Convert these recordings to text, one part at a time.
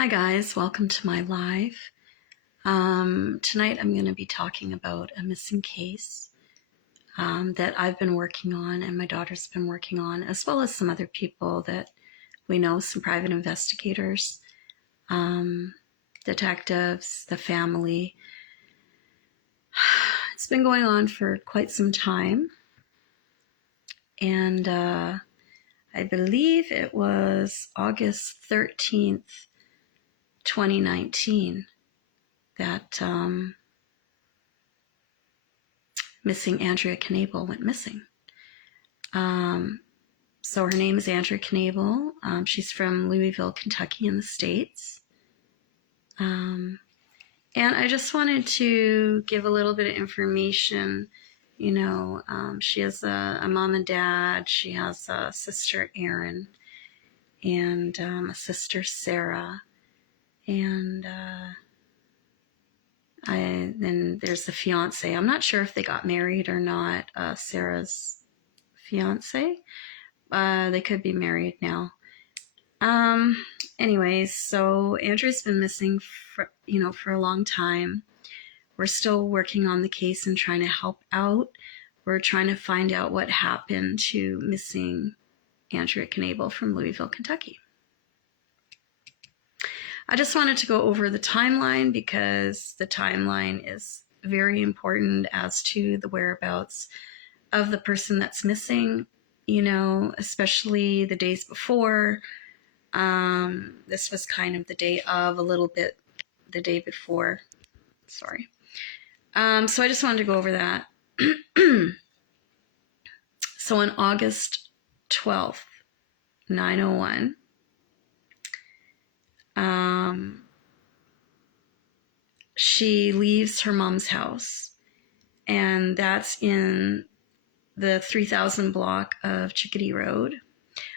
Hi guys, welcome to my live. Tonight I'm going to be talking about a missing case that I've been working on and my daughter's been working on, as well as some other people that we know, some private investigators, detectives, the family. It's been going on for quite some time, and I believe it was August 13th, 2019 that missing Andrea Knable went missing. So her name is Andrea Knable. She's from Louisville, Kentucky in the States. And I just wanted to give a little bit of information. She has a mom and dad. She has a sister, Erin, and a sister, Sarah. And then there's the fiance. I'm not sure if they got married or not, Sarah's fiance. They could be married now. Anyways, so Andrea's been missing for a long time. We're still working on the case and trying to help out. We're trying to find out what happened to missing Andrea Knable from Louisville, Kentucky. I just wanted to go over the timeline because the timeline is very important as to the whereabouts of the person that's missing, especially the days before. This was kind of the day of, a little bit the day before. Sorry. So I just wanted to go over that. So on August 12th, 9:01, she leaves her mom's house, and that's in the 3000 block of Chickadee Road.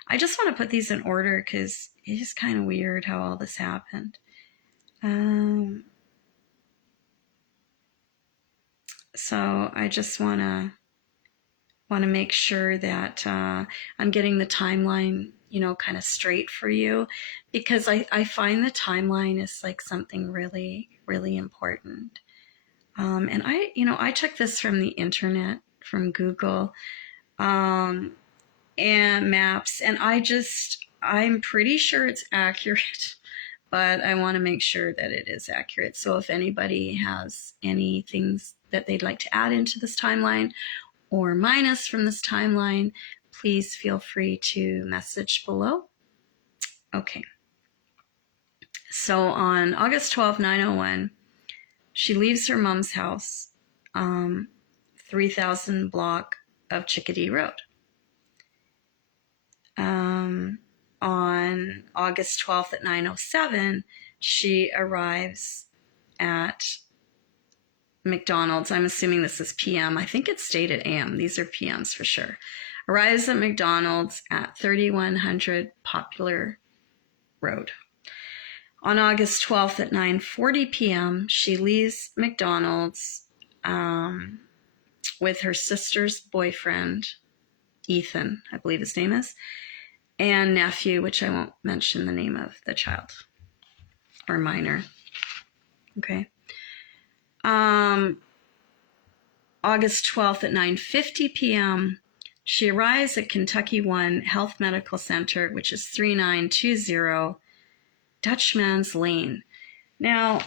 I just want to put these in order because it's just kind of weird how all this happened. So I just want to make sure that I'm getting the timeline, kind of straight for you, because I find the timeline is like something really, really important. And I took this from the internet, from Google, and maps, and I'm pretty sure it's accurate, but I want to make sure that it is accurate. So if anybody has any things that they'd like to add into this timeline or minus from this timeline, please feel free to message below. Okay. So on August 12th, 9:01, she leaves her mom's house, 3000 block of Chickadee Road. On August 12th at 9:07, she arrives at McDonald's. I'm assuming this is PM. I think it's stated AM. These are PMs for sure. Arrives at McDonald's at 3100 Poplar Road. On August 12th at 9:40 p.m., she leaves McDonald's with her sister's boyfriend, Ethan, I believe his name is, and nephew, which I won't mention the name of the child or minor. Okay. August 12th at 9:50 p.m., she arrives at Kentucky One Health Medical Center, which is 3920 Dutchman's Lane. Now,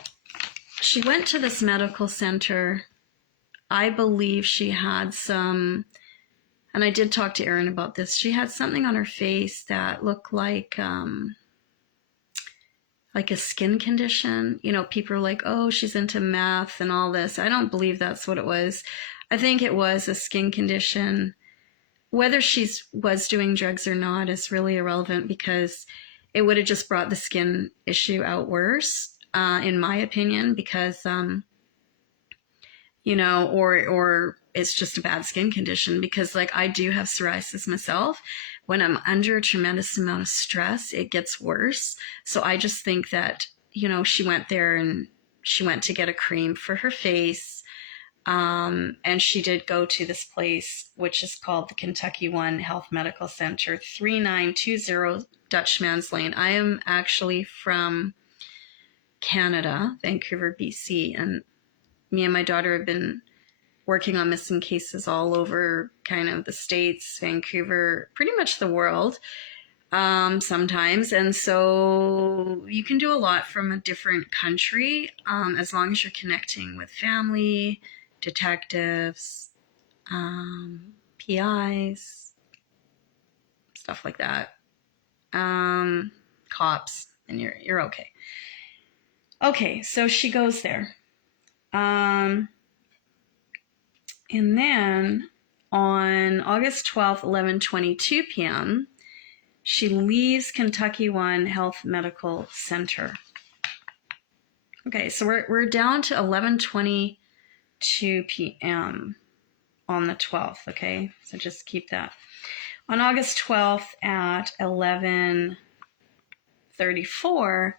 she went to this medical center. I believe she had some, and I did talk to Erin about this, she had something on her face that looked like a skin condition. People are like, oh, she's into meth and all this. I don't believe that's what it was. I think it was a skin condition. Whether she was doing drugs or not is really irrelevant, because it would have just brought the skin issue out worse, in my opinion, because, or it's just a bad skin condition, because like I do have psoriasis myself. When I'm under a tremendous amount of stress, it gets worse. So I just think that, she went there and she went to get a cream for her face. And she did go to this place, which is called the Kentucky One Health Medical Center, 3920 Dutchman's Lane. I am actually from Canada, Vancouver, BC, and me and my daughter have been working on missing cases all over kind of the States, Vancouver, pretty much the world sometimes. And so you can do a lot from a different country as long as you're connecting with family, detectives, PIs, stuff like that, cops, and you're okay. Okay, so she goes there. And then on August 12th, 11:22 p.m., she leaves Kentucky One Health Medical Center. Okay, so we're down to 11:22 p.m. on the 12th, okay? So just keep that. On August 12th at 11:34,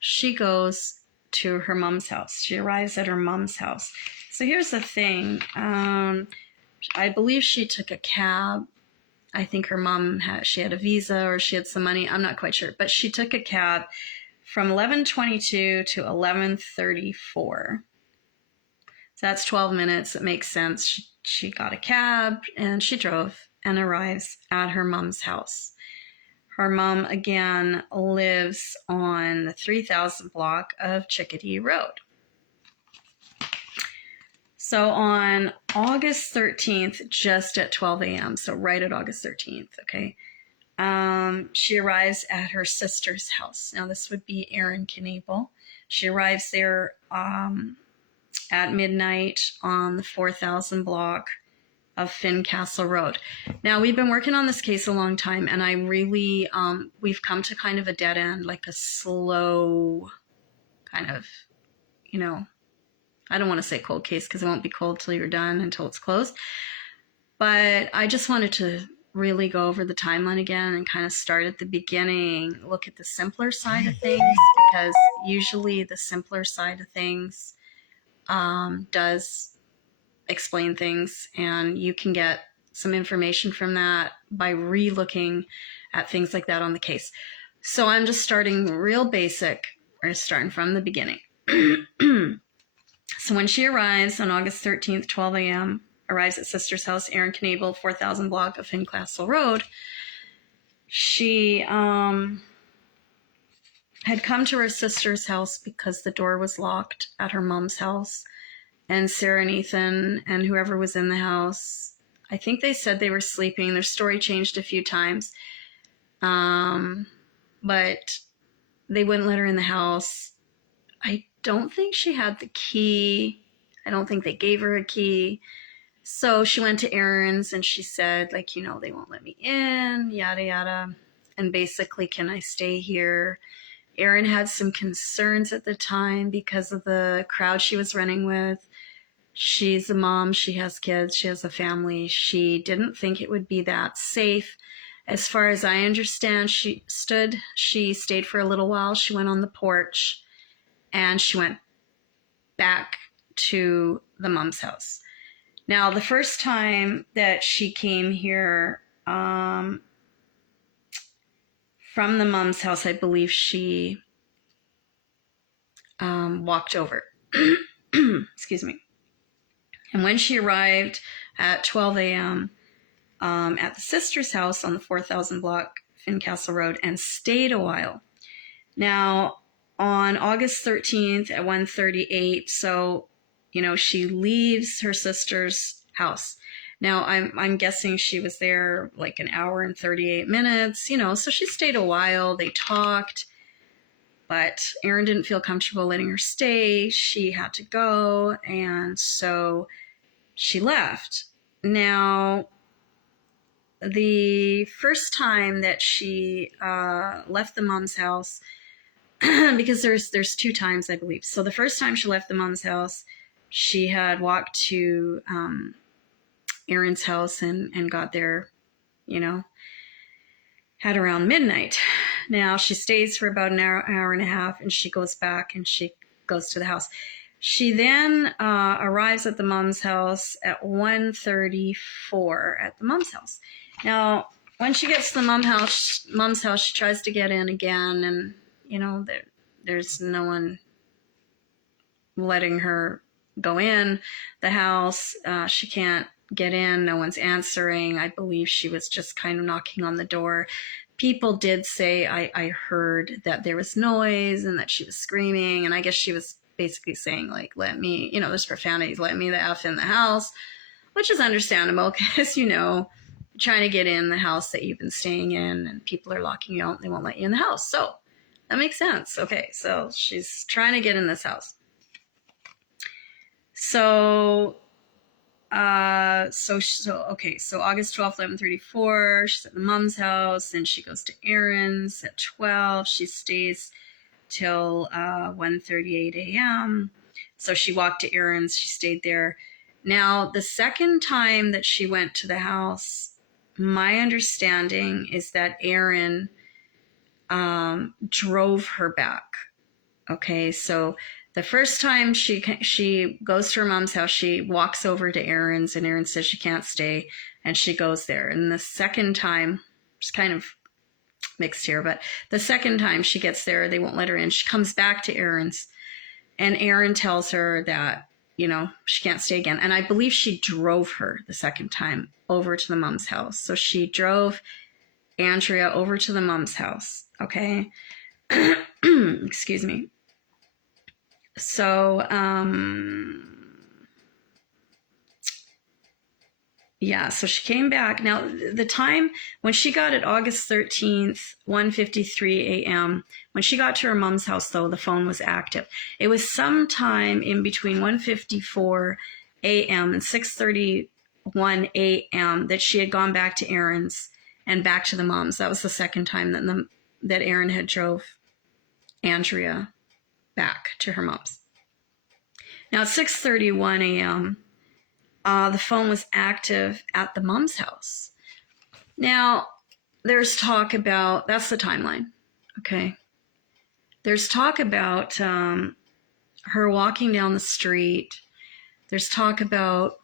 she goes to her mom's house. She arrives at her mom's house. So here's the thing. I believe she took a cab. I think her mom she had a visa or she had some money. I'm not quite sure. But she took a cab from 11:22 to 11:34. So that's 12 minutes. It makes sense. She got a cab and she drove and arrives at her mom's house. Her mom, again, lives on the 3000 block of Chickadee Road. So on August 13th, just at 12 a.m., so right at August 13th, okay, she arrives at her sister's house. Now, this would be Erin Knebel. She arrives there at midnight on the 4000 block of Fincastle Road. Now, we've been working on this case a long time, and I really, we've come to kind of a dead end, like a slow kind of, you know, I don't want to say cold case because it won't be cold till you're done, until it's closed. But I just wanted to really go over the timeline again and kind of start at the beginning, look at the simpler side of things, because usually the simpler side of things does explain things, and you can get some information from that by re-looking at things like that on the case. So I'm just starting real basic, or starting from the beginning. So when she arrives on August 13th, 12 a.m., arrives at sister's house, Erin Knebel, 4000 block of Fincastle Road, she had come to her sister's house because the door was locked at her mom's house. And Sarah and Ethan and whoever was in the house, I think they said they were sleeping. Their story changed a few times. But they wouldn't let her in the house. I don't think she had the key. I don't think they gave her a key. So she went to Erin's and she said, like, you know, they won't let me in, yada, yada. And basically, can I stay here? Erin had some concerns at the time because of the crowd she was running with. She's a mom, she has kids, she has a family. She didn't think it would be that safe. As far as I understand, she stayed for a little while. She went on the porch and she went back to the mom's house. Now, the first time that she came here from the mom's house, I believe she walked over. Excuse me. And when she arrived at 12 a.m. At the sister's house on the 4000 block, Fincastle Road, and stayed a while. Now, on August 13th at 1:38, so, you know, she leaves her sister's house. Now, I'm guessing she was there like an hour and 38 minutes, you know, so she stayed a while. They talked, but Erin didn't feel comfortable letting her stay. She had to go, and so she left. Now, the first time that she left the mom's house, because there's two times, I believe. So the first time she left the mom's house, she had walked to Erin's house and got there, you know, at around midnight. Now she stays for about an hour and a half, and she goes back and she goes to the house. She then arrives at the mom's house at 1:34 at the mom's house. Now, when she gets to the mom's house, she tries to get in again, and, you know, there's no one letting her go in the house. She can't get in. No one's answering. I believe she was just kind of knocking on the door. People did say I heard that there was noise and that she was screaming. And I guess she was basically saying, like, let me, there's profanities, let me the F in the house, which is understandable because, trying to get in the house that you've been staying in and people are locking you out. They won't let you in the house. So that makes sense. Okay, so she's trying to get in this house. So August 12th, 11:34, she's at the mom's house, then she goes to Erin's at 12. She stays till 1:38 a.m. So she walked to Erin's, she stayed there. Now, the second time that she went to the house, my understanding is that Erin drove her back. Okay, so the first time she goes to her mom's house, she walks over to Erin's and Erin says she can't stay and she goes there. And the second time, it's kind of mixed here, but the second time she gets there, they won't let her in. She comes back to Erin's and Erin tells her that, she can't stay again. And I believe she drove her the second time over to the mom's house. So she drove Andrea over to the mom's house. Okay. Excuse me. So, so she came back. Now, the time when she got at August 13th, 1:53 a.m., when she got to her mom's house, though, the phone was active. It was sometime in between 1:54 a.m. and 6:31 a.m. that she had gone back to Erin's and back to the mom's. That was the second time that Erin had drove Andrea back to her mom's. Now, at 6:31 a.m., the phone was active at the mom's house. Now, there's talk about, that's the timeline, okay? There's talk about her walking down the street. There's talk about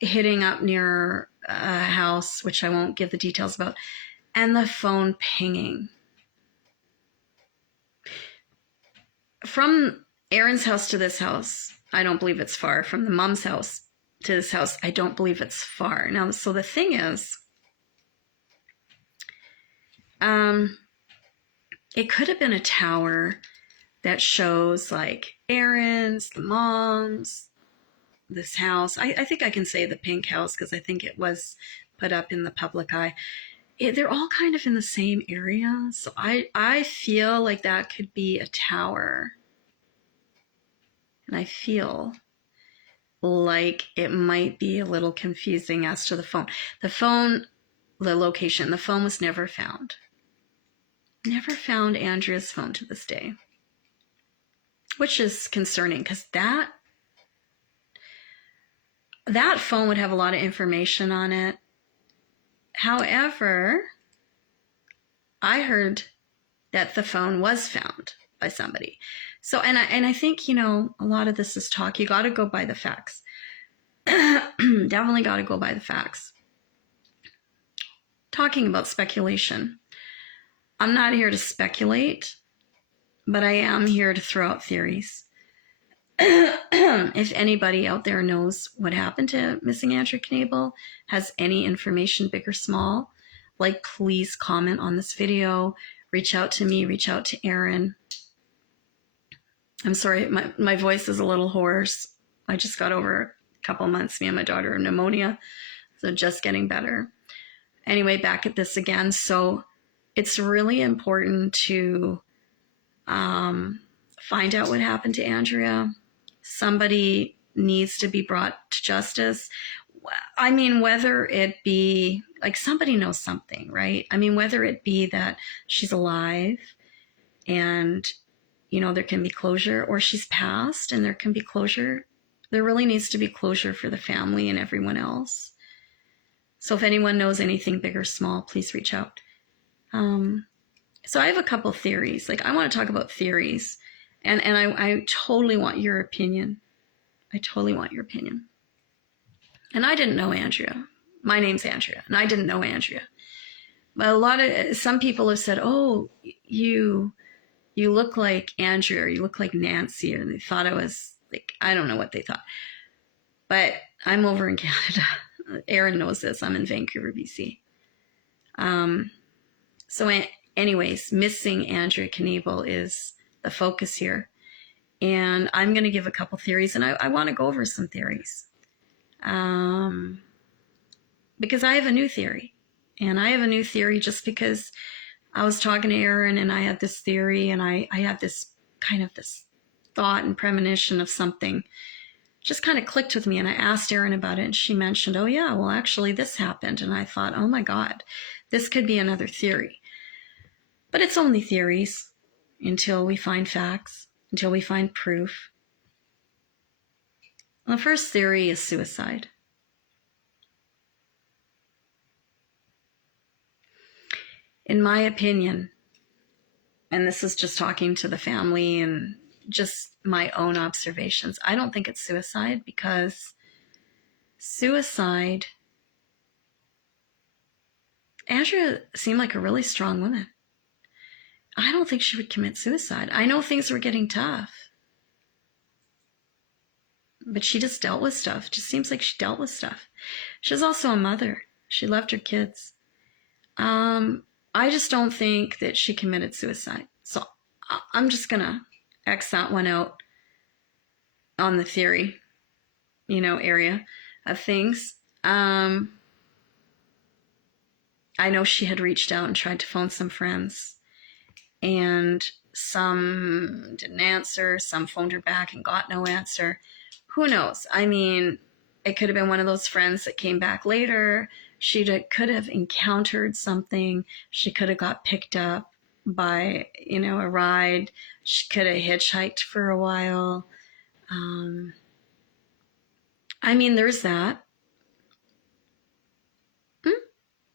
hitting up near a house, which I won't give the details about, and the phone pinging. From Erin's house to this house, I don't believe it's far. From the mom's house to this house, I don't believe it's far. Now, so the thing is, it could have been a tower that shows like Erin's, the mom's, this house. I think I can say the pink house because I think it was put up in the public eye. They're all kind of in the same area. So I feel like that could be a tower. And I feel like it might be a little confusing as to the phone. The location, the phone was never found. Never found Andrea's phone to this day. Which is concerning because that phone would have a lot of information on it. However, I heard that the phone was found by somebody. So, and I think, a lot of this is talk. You got to go by the facts. Definitely got to go by the facts. Talking about speculation. I'm not here to speculate, but I am here to throw out theories. If anybody out there knows what happened to missing Andrea Knebel, has any information, big or small, please comment on this video. Reach out to me, reach out to Erin. I'm sorry, my voice is a little hoarse. I just got over a couple months, me and my daughter, pneumonia, so just getting better. Anyway, back at this again. So it's really important to find out what happened to Andrea. Somebody needs to be brought to justice. I mean, whether it be, somebody knows something, right? I mean, whether it be that she's alive and there can be closure, or she's passed and there can be closure. There really needs to be closure for the family and everyone else. So if anyone knows anything big or small, please reach out. So I have a couple theories. I want to talk about theories, and I totally want your opinion. I totally want your opinion. And I didn't know Andrea. My name's Andrea, and I didn't know Andrea. But some people have said, "Oh, you look like Andrea, or you look like Nancy," or they thought I was Like, I don't know what they thought. But I'm over in Canada. Aaron knows this. I'm in Vancouver, BC. So anyways, missing Andrea Kniebel is the focus here. And I'm going to give a couple theories, and I want to go over some theories. Because I have a new theory. And I have a new theory just because I was talking to Aaron and I had this theory, and I had this kind of this thought and premonition of something just kind of clicked with me, and I asked Aaron about it, and she mentioned, oh yeah, well actually this happened. And I thought, oh my God, this could be another theory. But it's only theories until we find facts, until we find proof. The first theory is suicide. In my opinion, and this is just talking to the family and just my own observations, I don't think it's suicide, because suicide, Andrea seemed like a really strong woman. I don't think she would commit suicide. I know things were getting tough, but she just dealt with stuff. Just seems like she dealt with stuff. She's also a mother. She loved her kids. I just don't think that she committed suicide. So I'm just going to X that one out on the theory, area of things. I know she had reached out and tried to phone some friends, and some didn't answer, some phoned her back and got no answer. Who knows? I mean, it could have been one of those friends that came back later. She could have encountered something. She could have got picked up by, a ride. She could have hitchhiked for a while. I mean, there's that.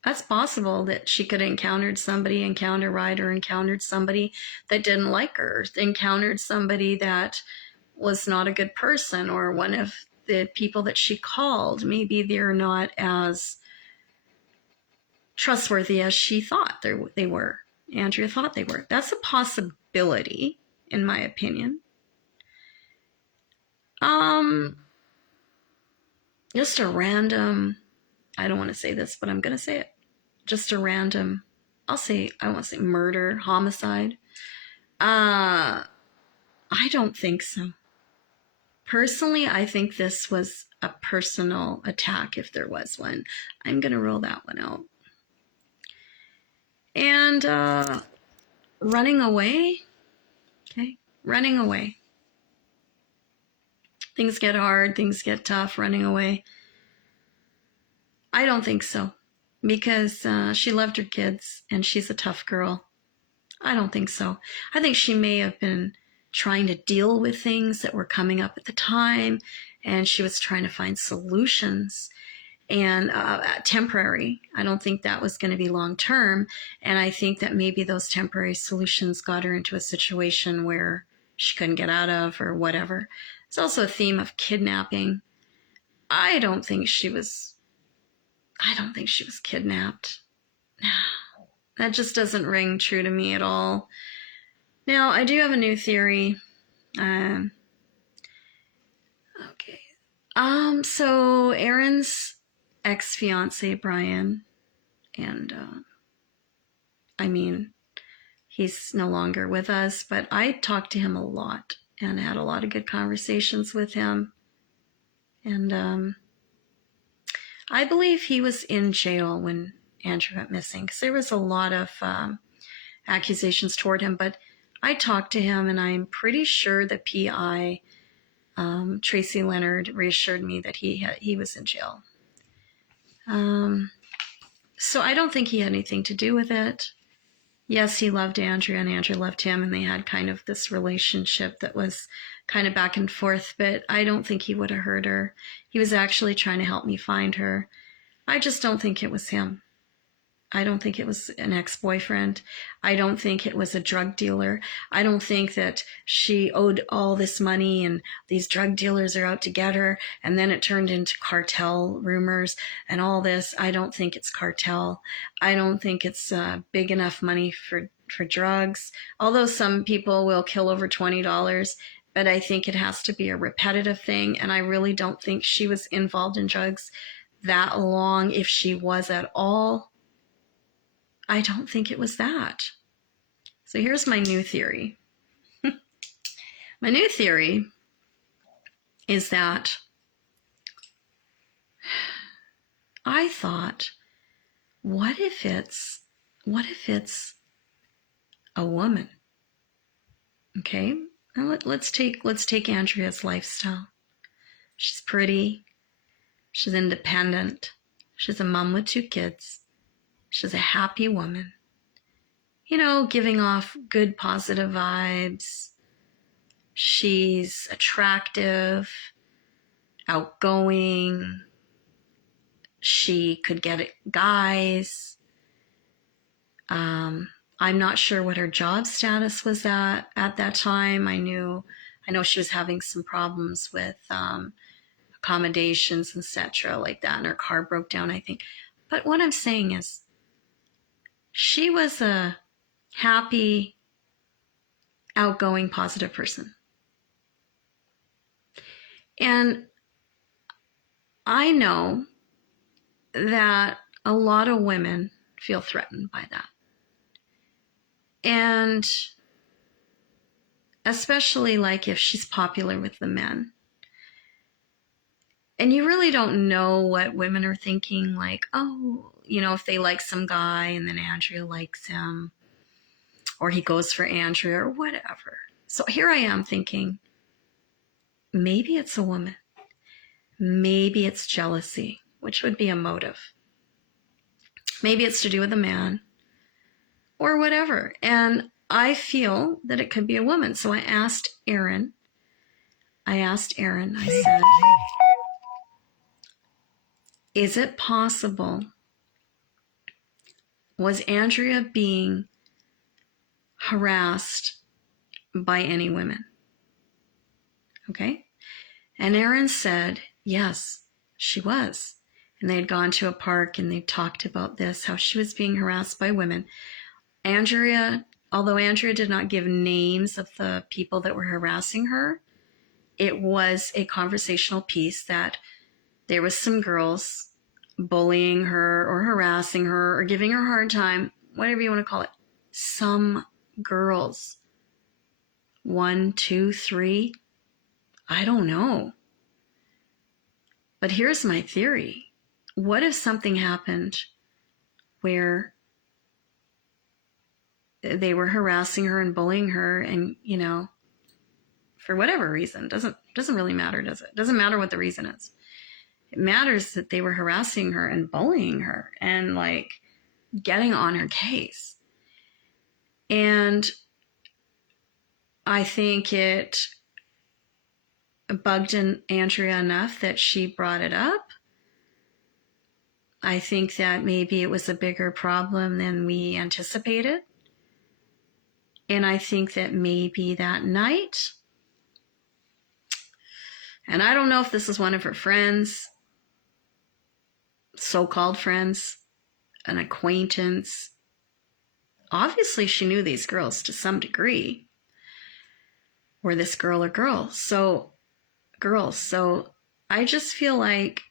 That's possible that she could have encountered a ride, or encountered somebody that didn't like her, encountered somebody that was not a good person, or one of the people that she called, maybe they're not as trustworthy as she thought they were. Andrea thought they were. That's a possibility, in my opinion. Just a random, I don't want to say this, but I'm going to say it. Just a random, I don't want to say murder, homicide. I don't think so. Personally, I think this was a personal attack, if there was one. I'm going to rule that one out. And running away. Okay, running away. Things get hard, things get tough, running away. I don't think so, because she loved her kids and she's a tough girl. I don't think so. I think she may have been trying to deal with things that were coming up at the time, and she was trying to find solutions, and temporary. I don't think that was going to be long term, and I think that maybe those temporary solutions got her into a situation where she couldn't get out of, or whatever. It's also a theme of kidnapping. I don't think she was kidnapped. That just doesn't ring true to me at all. Now, I do have a new theory. Okay. So Aaron's ex-fiance, Brian, and he's no longer with us, but I talked to him a lot and had a lot of good conversations with him. And I believe he was in jail when Andrew went missing, because there was a lot of accusations toward him. But I talked to him, and I'm pretty sure the PI, Tracy Leonard, reassured me that he was in jail. So I don't think he had anything to do with it. Yes, he loved Andrea, and Andrea loved him, and they had kind of this relationship that was kind of back and forth, but I don't think he would have hurt her. He was actually trying to help me find her. I just don't think it was him. I don't think it was an ex-boyfriend. I don't think it was a drug dealer. I don't think that she owed all this money and these drug dealers are out to get her, and then it turned into cartel rumors and all this. I don't think it's cartel. I don't think it's big enough money for drugs. Although some people will kill over $20, but I think it has to be a repetitive thing. And I really don't think she was involved in drugs that long. If she was at all, I don't think it was that. So here's my new theory. My new theory is that I thought, what if it's a woman? Okay, now let's take Andrea's lifestyle. She's pretty, she's independent, she's a mom with 2 kids, she's a happy woman, you know, giving off good positive vibes. She's attractive, outgoing, she could get guys. I'm not sure what her job status was at that time. I know she was having some problems with accommodations, etc., like that, and her car broke down, I think. But what I'm saying is, she was a happy, outgoing, positive person. And I know that a lot of women feel threatened by that. And especially like if she's popular with the men. And you really don't know what women are thinking, like, oh, you know, if they like some guy and then Andrea likes him, or he goes for Andrea or whatever. So here I am thinking, maybe it's a woman. Maybe it's jealousy, which would be a motive. Maybe it's to do with a man or whatever. And I feel that it could be a woman. So I asked Aaron, I said, is it possible, was Andrea being harassed by any women? Okay. And Aaron said, yes, she was. And they had gone to a park and they talked about this, how she was being harassed by women. Although Andrea did not give names of the people that were harassing her, it was a conversational piece that there was some girls bullying her or harassing her or giving her a hard time, whatever you want to call it. Some girls. 1, 2, 3, I don't know. But here's my theory. What if something happened where they were harassing her and bullying her and, you know, for whatever reason, doesn't really matter, does it? Doesn't matter what the reason is. It matters that they were harassing her and bullying her and like getting on her case. And I think it bugged Andrea enough that she brought it up. I think that maybe it was a bigger problem than we anticipated. And I think that maybe that night, and I don't know if this is one of her friends, so-called friends, an acquaintance. Obviously, she knew these girls to some degree, or this girl or girls. So I just feel like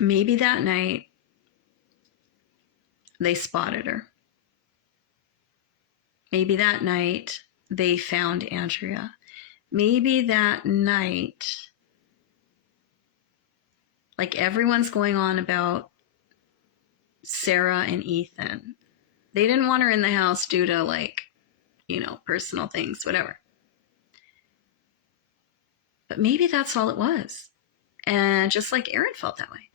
maybe that night they spotted her. Maybe that night they found Andrea. Maybe that night, like everyone's going on about Sarah and Ethan, they didn't want her in the house due to, like, you know, personal things, whatever. But maybe that's all it was. And just like Aaron felt that way.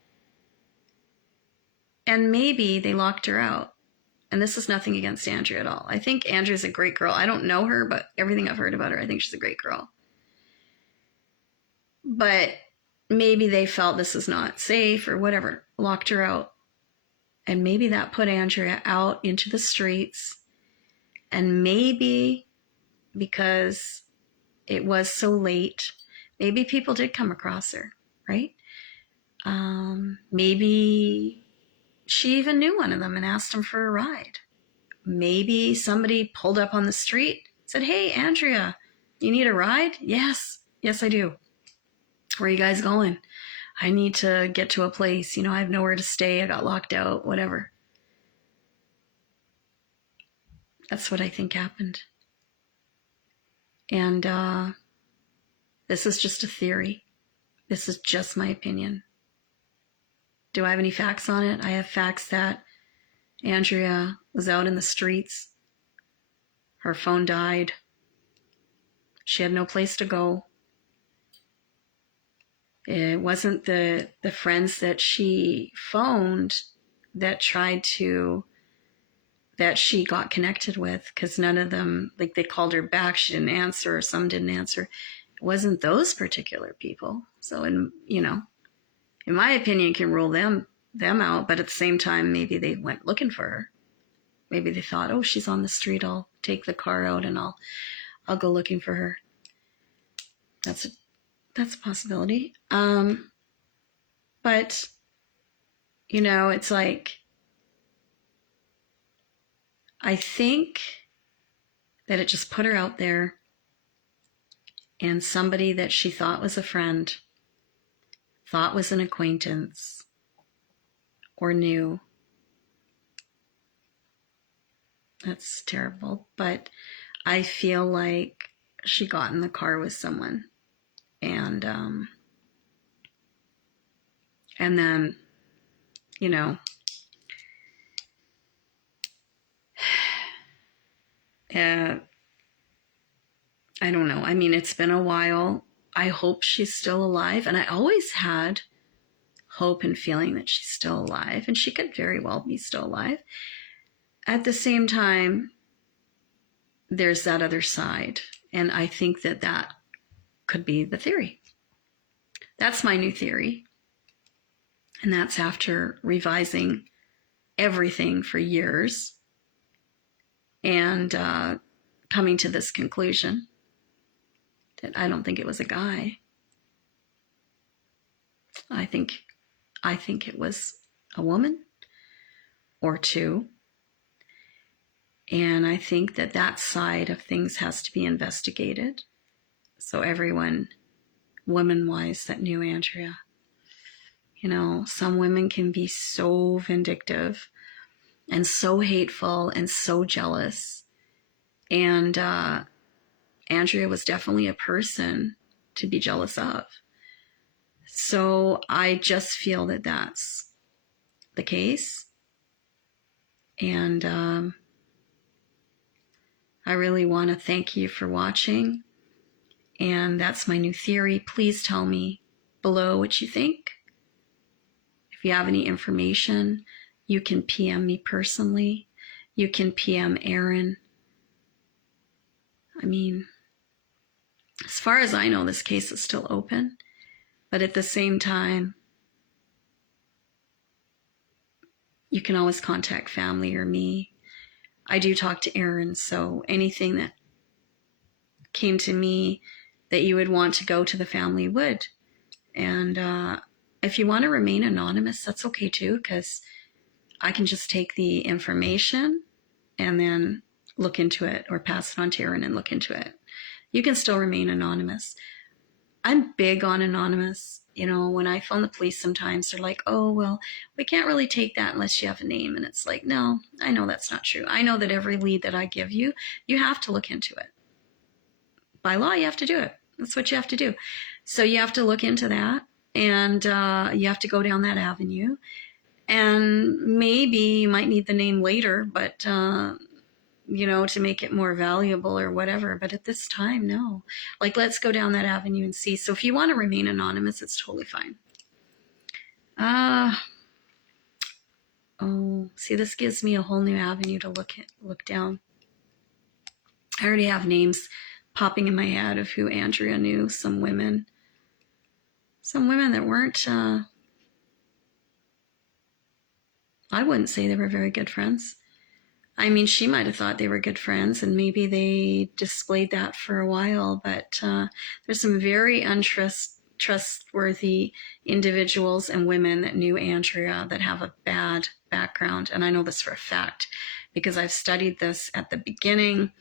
And maybe they locked her out. And this is nothing against Andrea at all. I think Andrea's a great girl. I don't know her, but everything I've heard about her, I think she's a great girl. But maybe they felt this is not safe or whatever, locked her out. And maybe that put Andrea out into the streets. And maybe because it was so late, maybe people did come across her, right? Maybe she even knew one of them and asked him for a ride. Maybe somebody pulled up on the street, said, hey, Andrea, You need a ride? Yes. Yes, I do. Where are you guys going? I need to get to a place. I have nowhere to stay. I got locked out, whatever. That's what I think happened. And this is just a theory. This is just my opinion. Do I have any facts on it? I have facts that Andrea was out in the streets. Her phone died. She had no place to go. It wasn't the friends that she phoned that she got connected with, because none of them, like, they called her back, she didn't answer, or some didn't answer. It wasn't those particular people. So, in my opinion, you can rule them out, but at the same time, maybe they went looking for her. Maybe they thought, oh, she's on the street, I'll take the car out and I'll go looking for her. That's a possibility. But it's like, I think that it just put her out there, and somebody that she thought was a friend, thought was an acquaintance, or knew. That's terrible. But I feel like she got in the car with someone, and then, I don't know. I mean, it's been a while. I hope she's still alive. And I always had hope and feeling that she's still alive. And she could very well be still alive. At the same time, there's that other side. And I think that could be the theory. That's my new theory. And that's after revising everything for years and coming to this conclusion that I don't think it was a guy. I think it was a woman or two. And I think that side of things has to be investigated. So everyone, woman-wise, that knew Andrea. Some women can be so vindictive and so hateful and so jealous. And Andrea was definitely a person to be jealous of. So I just feel that that's the case. And I really want to thank you for watching. And that's my new theory. Please tell me below what you think. If you have any information, you can PM me personally. You can PM Aaron. I mean, as far as I know, this case is still open. But at the same time, you can always contact family or me. I do talk to Aaron, so anything that came to me that you would want to go to the family would. And if you want to remain anonymous, that's okay too, because I can just take the information and then look into it, or pass it on to Aaron and look into it. You can still remain anonymous. I'm big on anonymous. When I phone the police, sometimes they're like, oh, well, we can't really take that unless you have a name. And it's like, no, I know that's not true. I know that every lead that I give you, you have to look into it. By law, you have to do it. That's what you have to do. So you have to look into that, and you have to go down that avenue. And maybe you might need the name later, but, to make it more valuable or whatever. But at this time, no. Like, let's go down that avenue and see. So if you want to remain anonymous, it's totally fine. See, this gives me a whole new avenue to look down. I already have names popping in my head of who Andrea knew. Some women that weren't, I wouldn't say they were very good friends. I mean, she might have thought they were good friends, and maybe they displayed that for a while, but there's some very untrustworthy individuals and women that knew Andrea that have a bad background. And I know this for a fact because I've studied this at the beginning,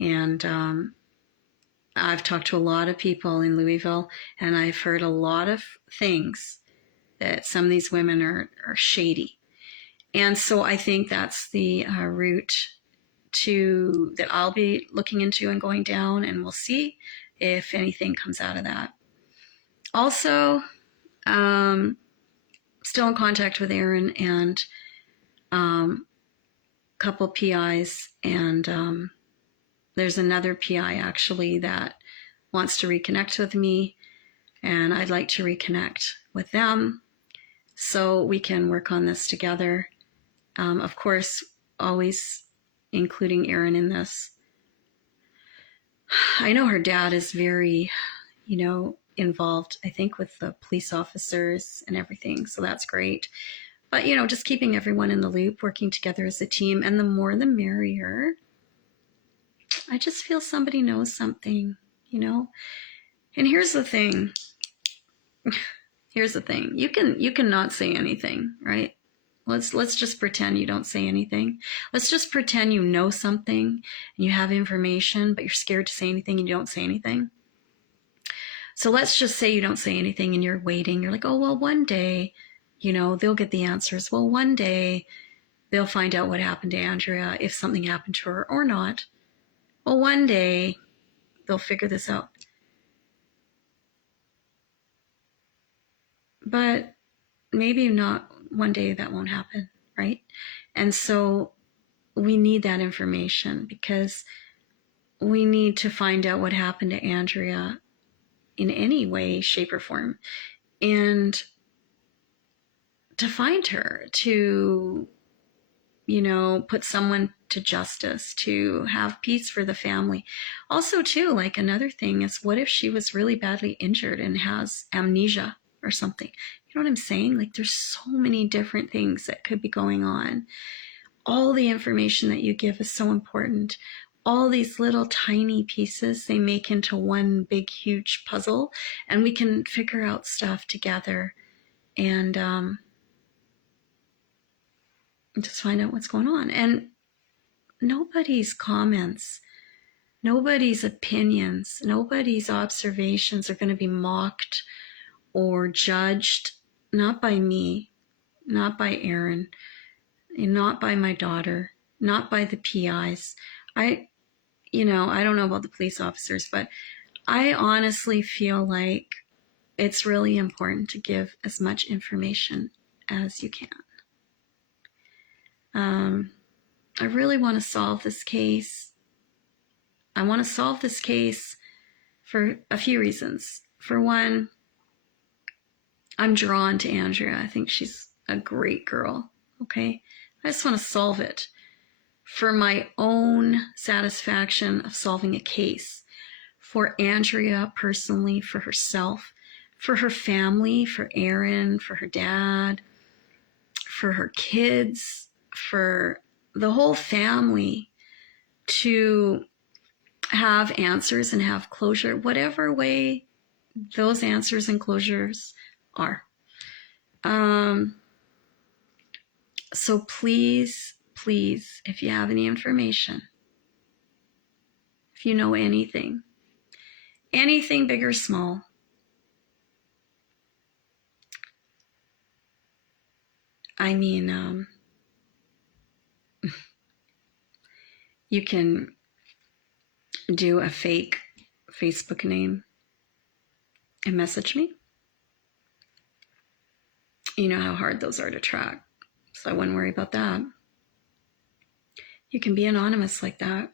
and I've talked to a lot of people in Louisville, and I've heard a lot of things that some of these women are shady. And so I think that's the route that I'll be looking into and going down, and we'll see if anything comes out of that. Also, still in contact with Aaron and a couple PIs, and there's another PI actually that wants to reconnect with me, and I'd like to reconnect with them so we can work on this together. Of course, always including Aaron in this. I know her dad is very, involved, I think, with the police officers and everything, so that's great. But, just keeping everyone in the loop, working together as a team, and the more the merrier. I just feel somebody knows something, And here's the thing. You can not say anything, right? Let's just pretend you don't say anything. Let's just pretend you know something and you have information, but you're scared to say anything and you don't say anything. So let's just say you don't say anything and you're waiting. You're like, oh, well, one day, they'll get the answers. Well, one day they'll find out what happened to Andrea, if something happened to her or not. Well, one day they'll figure this out. But maybe not one day that won't happen, right? And so we need that information because we need to find out what happened to Andrea in any way, shape, or form. And to find her, to, put someone to justice, to have peace for the family. Also, too, like another thing is, what if she was really badly injured and has amnesia or something? You know what I'm saying? Like, there's so many different things that could be going on. All the information that you give is so important. All these little tiny pieces, they make into one big, huge puzzle, and we can figure out stuff together and just find out what's going on. And nobody's comments, nobody's opinions, nobody's observations are going to be mocked or judged, not by me, not by Aaron, not by my daughter, not by the PIs. I don't know about the police officers, but I honestly feel like it's really important to give as much information as you can. I really want to solve this case. I want to solve this case for a few reasons. For one, I'm drawn to Andrea. I think she's a great girl, okay? I just want to solve it for my own satisfaction of solving a case. For Andrea personally, for herself, for her family, for Aaron, for her dad, for her kids, for the whole family to have answers and have closure, whatever way those answers and closures are. So please, if you have any information, if you know anything big or small, I mean, you can do a fake Facebook name and message me. You know how hard those are to track, so I wouldn't worry about that. You can be anonymous like that,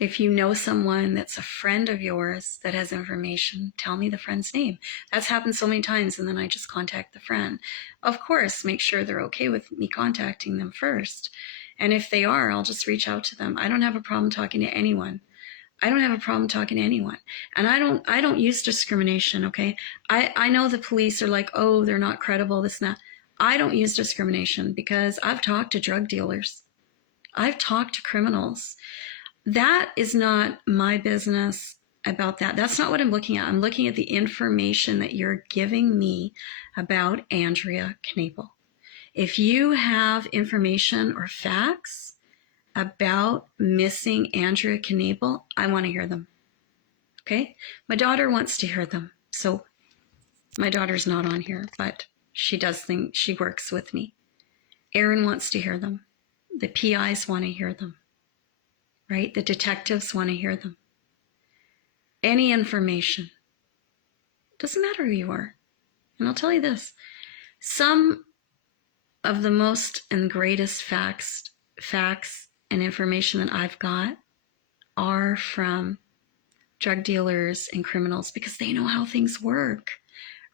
If you know someone that's a friend of yours that has information, tell me the friend's name. That's happened so many times, and then I just contact the friend. Of course, make sure they're okay with me contacting them first. And if they are, I'll just reach out to them. I don't have a problem talking to anyone. And I don't use discrimination, okay? I know the police are like, oh, they're not credible, this and that. I don't use discrimination because I've talked to drug dealers. I've talked to criminals. That is not my business about that. That's not what I'm looking at. I'm looking at the information that you're giving me about Andrea Knapel. If you have information or facts about missing Andrea Knebel, I want to hear them. Okay? My daughter wants to hear them. So my daughter's not on here, but she does think she works with me. Aaron wants to hear them. The PIs want to hear them. Right? The detectives want to hear them. Any information. Doesn't matter who you are. And I'll tell you this. Some of the most and greatest facts and information that I've got are from drug dealers and criminals because they know how things work,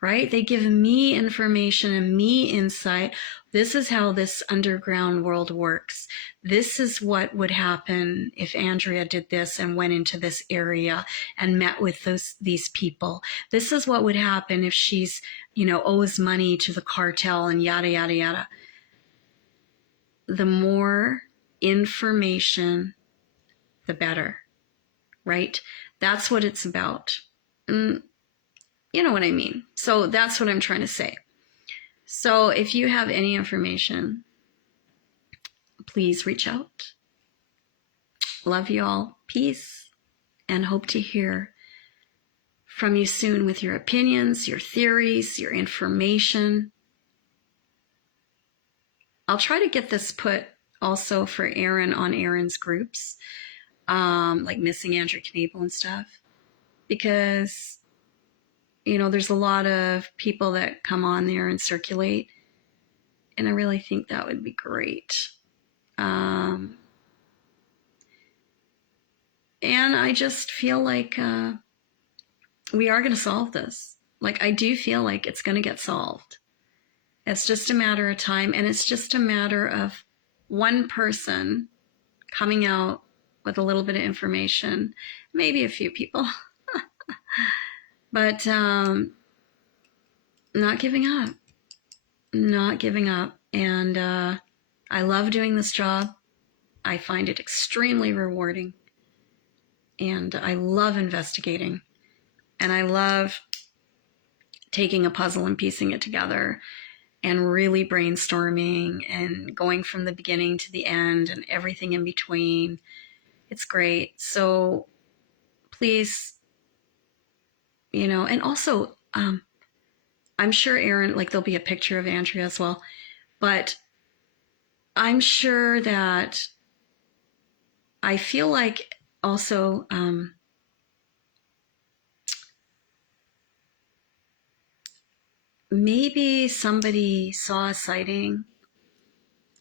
right? They give me information and me insight. This is how this underground world works. This is what would happen if Andrea did this and went into this area and met with these people. This is what would happen if she's, owes money to the cartel and yada, yada, yada. The more information, the better, right? That's what it's about. You know what I mean? So that's what I'm trying to say. So if you have any information, please reach out. Love you all. Peace. And hope to hear from you soon with your opinions, your theories, your information. I'll try to get this put also for Aaron on Aaron's groups, like Missing Andrea Knebel and stuff, because, there's a lot of people that come on there and circulate, and I really think that would be great. And I just feel like we are going to solve this. Like, I do feel like it's going to get solved. It's just a matter of time, and it's just a matter of one person coming out with a little bit of information, maybe a few people, but not giving up, And I love doing this job. I find it extremely rewarding, and I love investigating, and I love taking a puzzle and piecing it together and really brainstorming and going from the beginning to the end and everything in between. It's great. So please, and also, I'm sure Aaron, like, there'll be a picture of Andrea as well, but I'm sure that I feel like also, maybe somebody saw a sighting.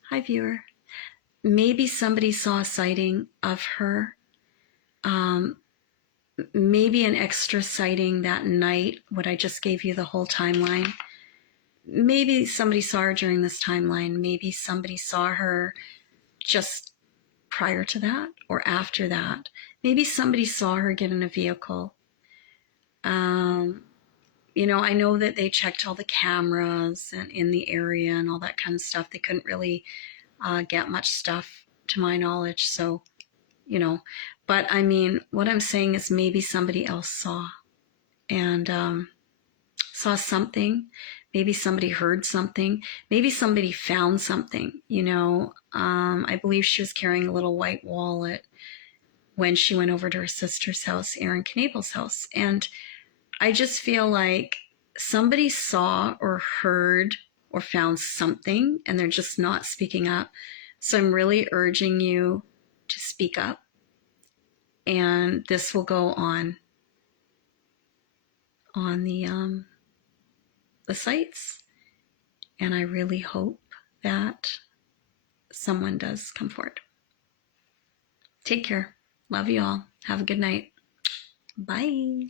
Hi, viewer. Maybe somebody saw a sighting of her. Maybe an extra sighting that night, what I just gave you the whole timeline. Maybe somebody saw her during this timeline. Maybe somebody saw her just prior to that or after that. Maybe somebody saw her get in a vehicle. I know that they checked all the cameras and in the area and all that kind of stuff. They couldn't really get much stuff to my knowledge. So, but I mean, what I'm saying is maybe somebody else saw and saw something. Maybe somebody heard something. Maybe somebody found something, I believe she was carrying a little white wallet when she went over to her sister's house, Aaron Knebel's house. And I just feel like somebody saw or heard or found something and they're just not speaking up. So I'm really urging you to speak up. And this will go on the sites. And I really hope that someone does come forward. Take care. Love you all. Have a good night. Bye.